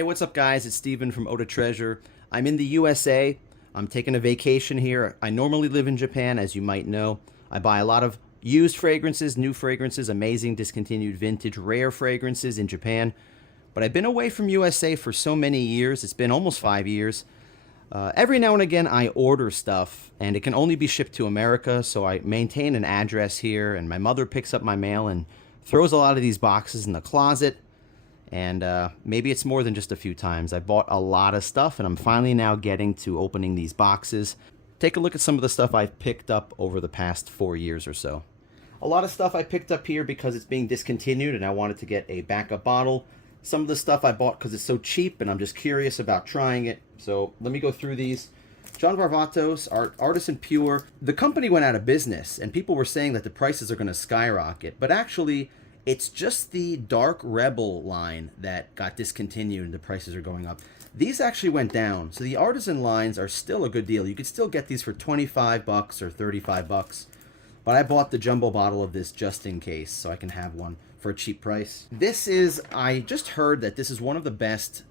Hey, what's up, guys? It's Steven from EDT. I'm in the USA. I'm taking a vacation here. I normally live in Japan, as you might know. I buy a lot of used fragrances, new fragrances, amazing, discontinued, vintage, rare fragrances in Japan. But I've been away from USA for so many years. It's been almost 5 years. Every now and again, I order stuff, and it can only be shipped to America, so I maintain an address here, and my mother picks up my mail and throws a lot of these boxes in the closet. And maybe it's more than just a few times. I bought a lot of stuff, and I'm finally now getting to opening these boxes. Take a look at some of the stuff I've picked up over the past 4 years or so. A lot of stuff I picked up here because it's being discontinued, and I wanted to get a backup bottle. Some of the stuff I bought because it's so cheap, and I'm just curious about trying it. So let me go through these. John Varvatos, Artisan Pure. The company went out of business, and people were saying that the prices are going to skyrocket. But actually, it's just the Dark Rebel line that got discontinued and the prices are going up. These actually went down. So the Artisan lines are still a good deal. You could still get these for 25 bucks or 35 bucks. But I bought the jumbo bottle of this just in case, so I can have one for a cheap price. This is, I just heard that this is one of the best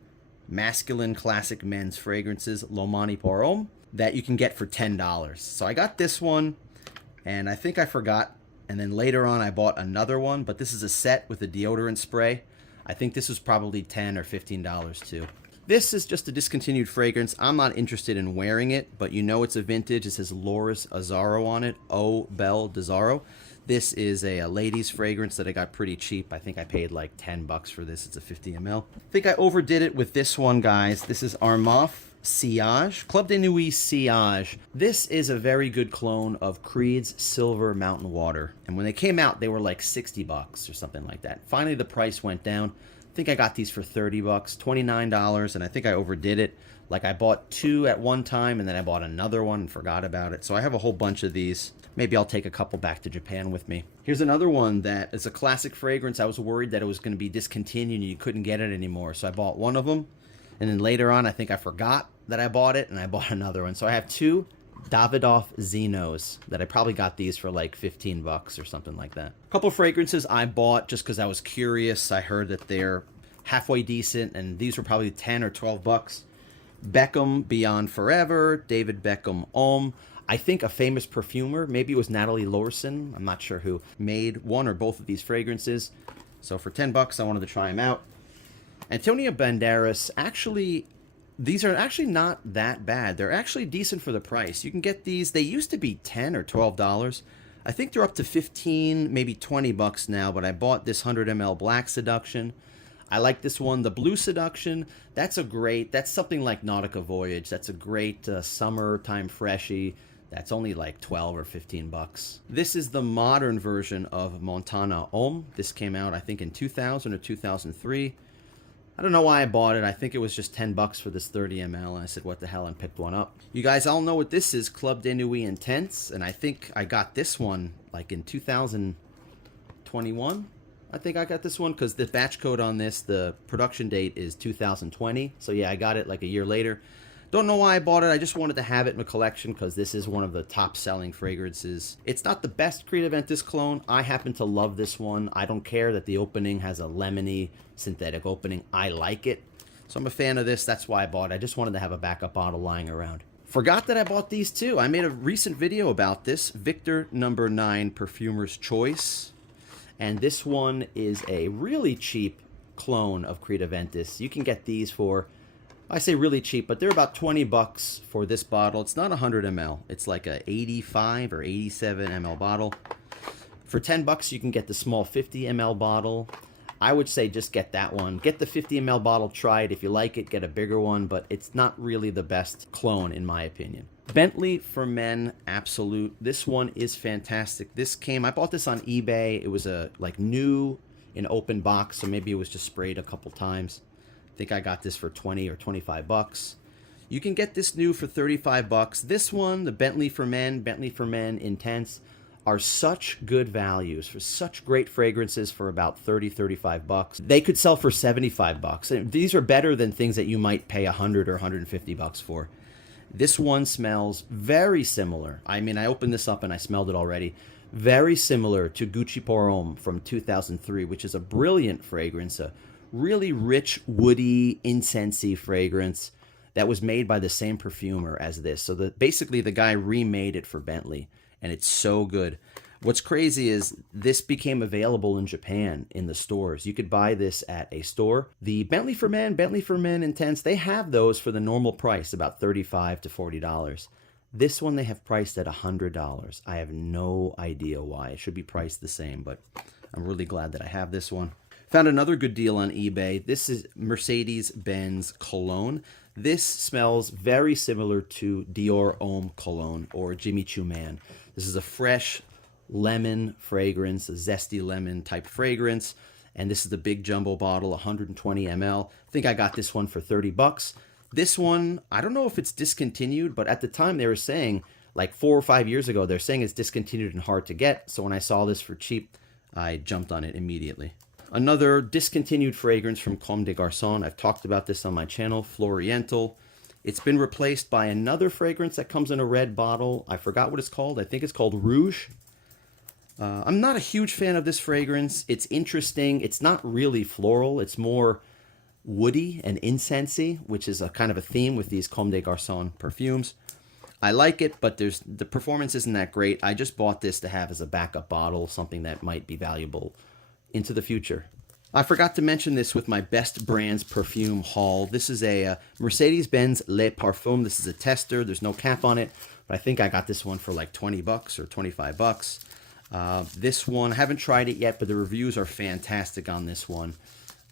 masculine classic men's fragrances, lemale pour homme, that you can get for $10. So I got this one, and I think I forgot. And then later on, I bought another one, but this is a set with a deodorant spray. I think this was probably $10 or $15 too. This is just a discontinued fragrance. I'm not interested in wearing it, but you know it's a vintage. It says Loris Azzaro on it, O Bel d'Azzaro. This is a ladies fragrance that I got pretty cheap. I think I paid like 10 bucks for this. It's a 50 ml. I think I overdid it with this one, guys. This is Armani Sillage, Club de Nuit Sillage. This is a very good clone of Creed's Silver Mountain Water. And when they came out, they were like 60 bucks or something like that. Finally, the price went down. I think I got these for 30 bucks, $29, and I think I overdid it. Like I bought two at one time, and then I bought another one and forgot about it. So I have a whole bunch of these. Maybe I'll take a couple back to Japan with me. Here's another one that is a classic fragrance. I was worried that it was going to be discontinued and you couldn't get it anymore. So I bought one of them. And then later on, I think I forgot that I bought it, and I bought another one. So I have two Davidoff Zinos that I probably got these for like 15 bucks or something like that. A couple fragrances I bought just because I was curious. I heard that they're halfway decent, and these were probably 10 or 12 bucks. Beckham Beyond Forever, David Beckham Homme. I think a famous perfumer, maybe it was Natalie Lorson, I'm not sure who, made one or both of these fragrances. So for 10 bucks, I wanted to try them out. Antonio Banderas, actually, these are actually not that bad. They're actually decent for the price. You can get these, they used to be $10 or $12. I think they're up to 15, maybe 20 bucks now, but I bought this 100 ml Black Seduction. I like this one, the Blue Seduction. That's something like Nautica Voyage. That's a great summertime freshie. That's only like 12 or 15 bucks. This is the modern version of Montana Homme. This came out, I think, in 2000 or 2003. I don't know why I bought it. I think it was just 10 bucks for this 30 ml. And I said, what the hell, and picked one up. You guys all know what this is, Club de Nuit Intense. And I think I got this one like in 2021. I think I got this one because the batch code on this, the production date is 2020. So yeah, I got it like a year later. Don't know why I bought it. I just wanted to have it in my collection because this is one of the top selling fragrances. It's not the best Creed Aventus cologne. I happen to love this one. I don't care that the opening has a lemony synthetic opening. I like it. So I'm a fan of this. That's why I bought it. I just wanted to have a backup bottle lying around. Forgot that I bought these too. I made a recent video about this. Victor No. 9 Perfumer's Choice. And this one is a really cheap clone of Creed Aventus. You can get these for, I say really cheap, but they're about 20 bucks for this bottle. It's not 100 ml. It's like a 85 or 87 ml bottle. For 10 bucks, you can get the small 50 ml bottle. I would say just get that one. Get the 50 ml bottle, try it. If you like it, get a bigger one, but it's not really the best clone in my opinion. Bentley for Men Absolute. This one is fantastic. This came, I bought this on eBay. It was a like new in open box, so maybe it was just sprayed a couple times. I think I got this for 20 or 25 bucks. You can get this new for 35 bucks. This one, the Bentley for Men Intense, are such good values for such great fragrances for about 30, 35 bucks. They could sell for 75 bucks. And these are better than things that you might pay 100 or 150 bucks for. This one smells very similar. I mean, I opened this up and I smelled it already. Very similar to Gucci Pour Homme from 2003, which is a brilliant fragrance, a really rich, woody, incensey fragrance that was made by the same perfumer as this. So basically the guy remade it for Bentley, and it's so good. What's crazy is this became available in Japan in the stores. You could buy this at a store. The Bentley for Men Intense, they have those for the normal price, about $35 to $40. This one they have priced at $100. I have no idea why. It should be priced the same, but I'm really glad that I have this one. Found another good deal on eBay. This is Mercedes-Benz cologne. This smells very similar to Dior Homme cologne or Jimmy Choo Man. This is a fresh lemon fragrance, a zesty lemon type fragrance. And this is the big jumbo bottle, 120 ml. I think I got this one for 30 bucks. This one, I don't know if it's discontinued, but at the time they were saying, like 4 or 5 years ago, they're saying it's discontinued and hard to get. So when I saw this for cheap, I jumped on it immediately. Another discontinued fragrance from Comme des Garçons. I've talked about this on my channel, Floriental. It's been replaced by another fragrance that comes in a red bottle. I forgot what it's called. I think it's called Rouge. I'm not a huge fan of this fragrance. It's interesting. It's not really floral. It's more woody and incensey, which is a kind of a theme with these Comme des Garçons perfumes. I like it, but the performance isn't that great. I just bought this to have as a backup bottle, something that might be valuable into the future. I forgot to mention this with my best brands perfume haul. This is a Mercedes-Benz Le Parfum. This is a tester. There's no cap on it, but I think I got this one for like 20 bucks or 25 bucks. This one, I haven't tried it yet, but the reviews are fantastic on this one,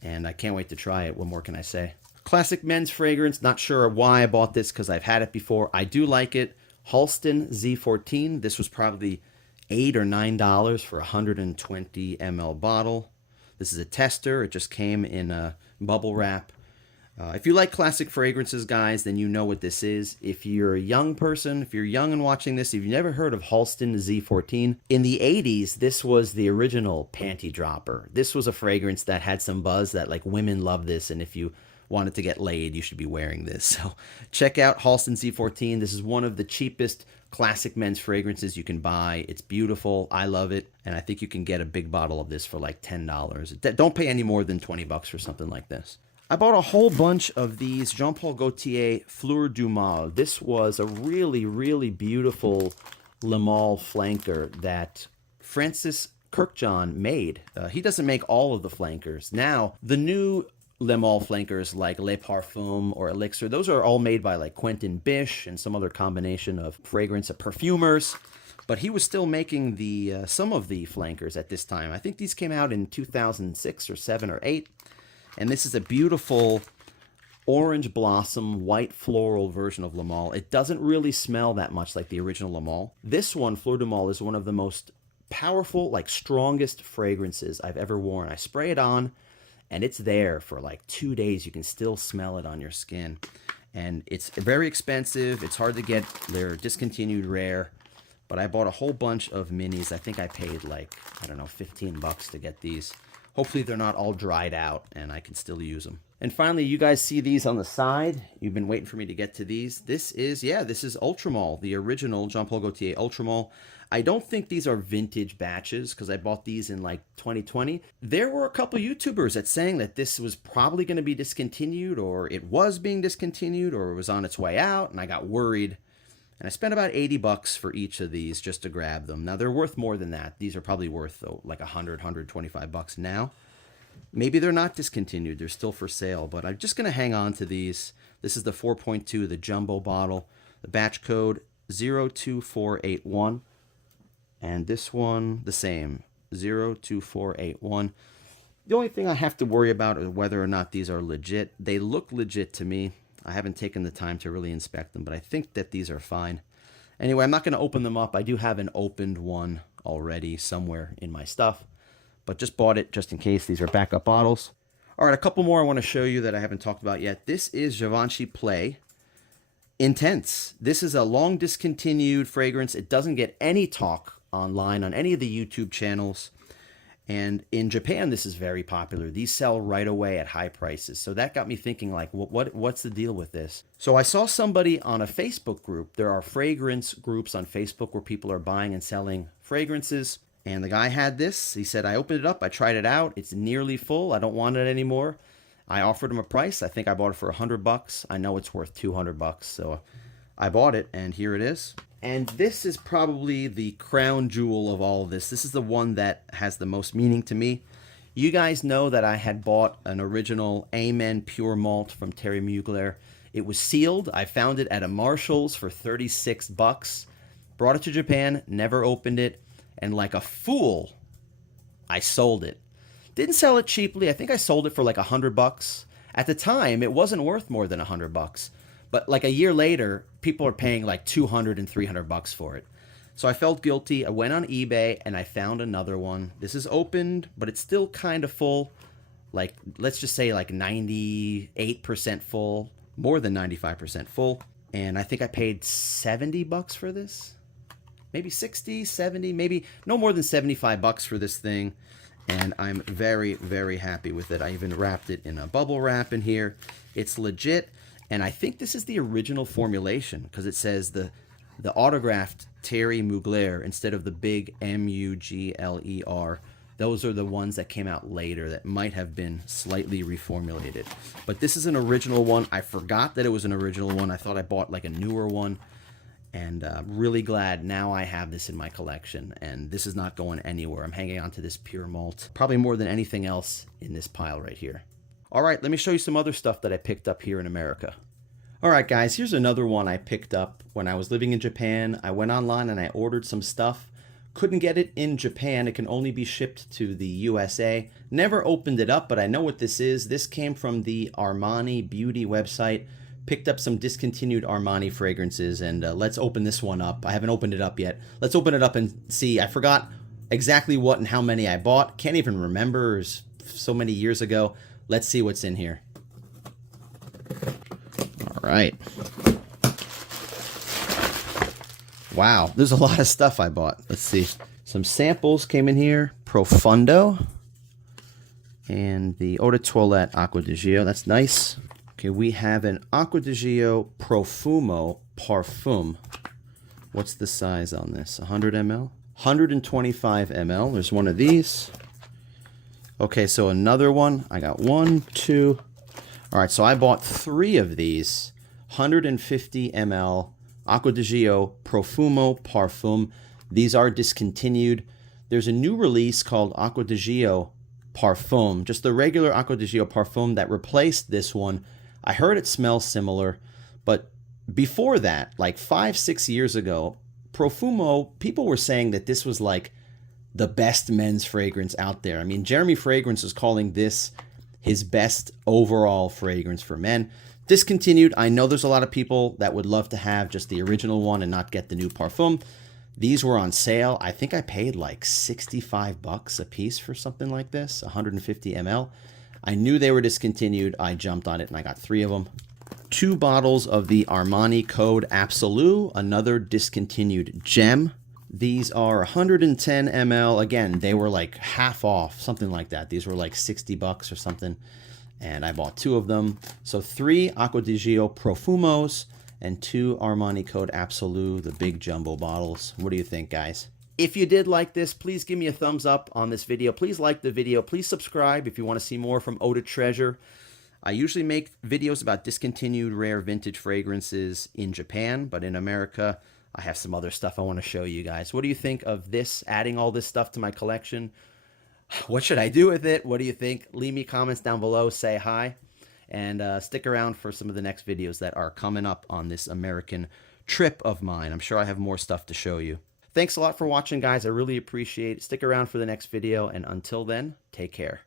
and I can't wait to try it. What more can I say? Classic men's fragrance. Not sure why I bought this because I've had it before. I do like it. Halston Z14. This was probably $8 or $9 for a 120 ml bottle. This is a tester. It just came in a bubble wrap. If you like classic fragrances, guys, then you know what this is. If you're a young person, if you're young and watching this, if you've never heard of Halston Z14, in the 80s, this was the original panty dropper. This was a fragrance that had some buzz that, like, women love this, and if you wanted to get laid, you should be wearing this. So check out Halston Z14. This is one of the cheapest classic men's fragrances you can buy. It's beautiful. I love it. And I think you can get a big bottle of this for like $10. Don't pay any more than 20 bucks for something like this. I bought a whole bunch of these Jean Paul Gaultier Fleur du Mal. This was a really, really beautiful lemale flanker that Francis Kirkjohn made. He doesn't make all of the flankers. Now, the new lemale flankers like Le Parfum or Elixir, those are all made by like Quentin Bish and some other combination of fragrance perfumers. But he was still making some of the flankers at this time. I think these came out in 2006 or 7 or 8. And this is a beautiful orange blossom, white floral version of lemale. It doesn't really smell that much like the original lemale. This one, Fleur du Mal, is one of the most powerful, like strongest fragrances I've ever worn. I spray it on, and it's there for like 2 days. You can still smell it on your skin. And it's very expensive. It's hard to get. They're discontinued, rare. But I bought a whole bunch of minis. I think I paid like, I don't know, 15 bucks to get these. Hopefully they're not all dried out and I can still use them. And finally, you guys see these on the side. You've been waiting for me to get to these. This is Ultramall, the original Jean Paul Gaultier Ultramall. I don't think these are vintage batches because I bought these in like 2020. There were a couple YouTubers that saying that this was probably going to be discontinued, or it was being discontinued, or it was on its way out, and I got worried. And I spent about 80 bucks for each of these just to grab them. Now, they're worth more than that. These are probably worth, though, like 100, 125 bucks now. Maybe they're not discontinued. They're still for sale, but I'm just going to hang on to these. This is the 4.2, the jumbo bottle. The batch code 02481. And this one, the same, 02481. The only thing I have to worry about is whether or not these are legit. They look legit to me. I haven't taken the time to really inspect them, but I think that these are fine. Anyway, I'm not going to open them up. I do have an opened one already somewhere in my stuff, but just bought it just in case. These are backup bottles. All right, a couple more I want to show you that I haven't talked about yet. This is Givenchy Play Intense. This is a long discontinued fragrance. It doesn't get any talk online on any of the YouTube channels. And in Japan, this is very popular. These sell right away at high prices. So that got me thinking, like, what's the deal with this? So I saw somebody on a Facebook group. There are fragrance groups on Facebook where people are buying and selling fragrances. And the guy had this. He said, I opened it up. I tried it out. It's nearly full. I don't want it anymore. I offered him a price. I think I bought it for $100. I know it's worth $200. So I bought it, and here it is. And this is probably the crown jewel of all of this. This is the one that has the most meaning to me. You guys know that I had bought an original Amen Pure Malt from Terry Mugler. It was sealed. I found it at a Marshall's for $36. Brought it to Japan, never opened it, and like a fool, I sold it. Didn't sell it cheaply. I think I sold it for like $100. At the time, it wasn't worth more than $100. But like a year later, people are paying like $200 and $300 for it. So I felt guilty. I went on eBay and I found another one. This is opened, but it's still kind of full. Like, let's just say like 98% full, more than 95% full. And I think I paid $70 for this. Maybe 60, 70, maybe no more than $75 for this thing. And I'm very, very happy with it. I even wrapped it in a bubble wrap in here. It's legit. And I think this is the original formulation because it says the autographed Terry Mugler instead of the big Mugler. Those are the ones that came out later that might have been slightly reformulated. But this is an original one. I forgot that it was an original one. I thought I bought like a newer one. And really glad now I have this in my collection. And this is not going anywhere. I'm hanging on to this pure malt. Probably more than anything else in this pile right here. All right, let me show you some other stuff that I picked up here in America. All right, guys, here's another one I picked up when I was living in Japan. I went online and I ordered some stuff. Couldn't get it in Japan. It can only be shipped to the USA. Never opened it up, but I know what this is. This came from the Armani beauty website. Picked up some discontinued Armani fragrances, and let's open this one up. I haven't opened it up yet. Let's open it up and see. I forgot exactly what and how many I bought. Can't even remember. It was so many years ago. Let's see what's in here. All right. Wow, there's a lot of stuff I bought. Let's see. Some samples came in here. Profundo. And the Eau de Toilette Acqua di Gio. That's nice. Okay, we have an Acqua di Gio Profumo Parfum. What's the size on this? 100 ml? 125 ml. There's one of these. Okay, so another one. I got 1, 2. All right, so I bought 3 of these. 150 ml Acqua di Gio Profumo Parfum. These are discontinued. There's a new release called Acqua di Gio Parfum, just the regular Acqua di Gio Parfum that replaced this one. I heard it smells similar, but before that, like 5-6 years ago, Profumo, people were saying that this was like the best men's fragrance out there. I mean, Jeremy Fragrance is calling this his best overall fragrance for men. Discontinued. I know there's a lot of people that would love to have just the original one and not get the new Parfum. These were on sale. I think I paid like $65 a piece for something like this, 150 ml. I knew they were discontinued. I jumped on it and I got 3 of them. 2 bottles of the Armani Code Absolute, another discontinued gem. These are 110 ml. Again, they were like half off, something like that. These were like $60 or something. And I bought 2 of them. So 3 Acqua di Gio Profumos and 2 Armani Code Absolute, the big jumbo bottles. What do you think, guys? If you did like this, please give me a thumbs up on this video. Please like the video. Please subscribe if you want to see more from Eaudetreasure. I usually make videos about discontinued rare vintage fragrances in Japan, but in America, I have some other stuff I want to show you guys. What do you think of this, adding all this stuff to my collection? What should I do with it? What do you think? Leave me comments down below. Say hi. And stick around for some of the next videos that are coming up on this American trip of mine. I'm sure I have more stuff to show you. Thanks a lot for watching, guys. I really appreciate it. Stick around for the next video. And until then, take care.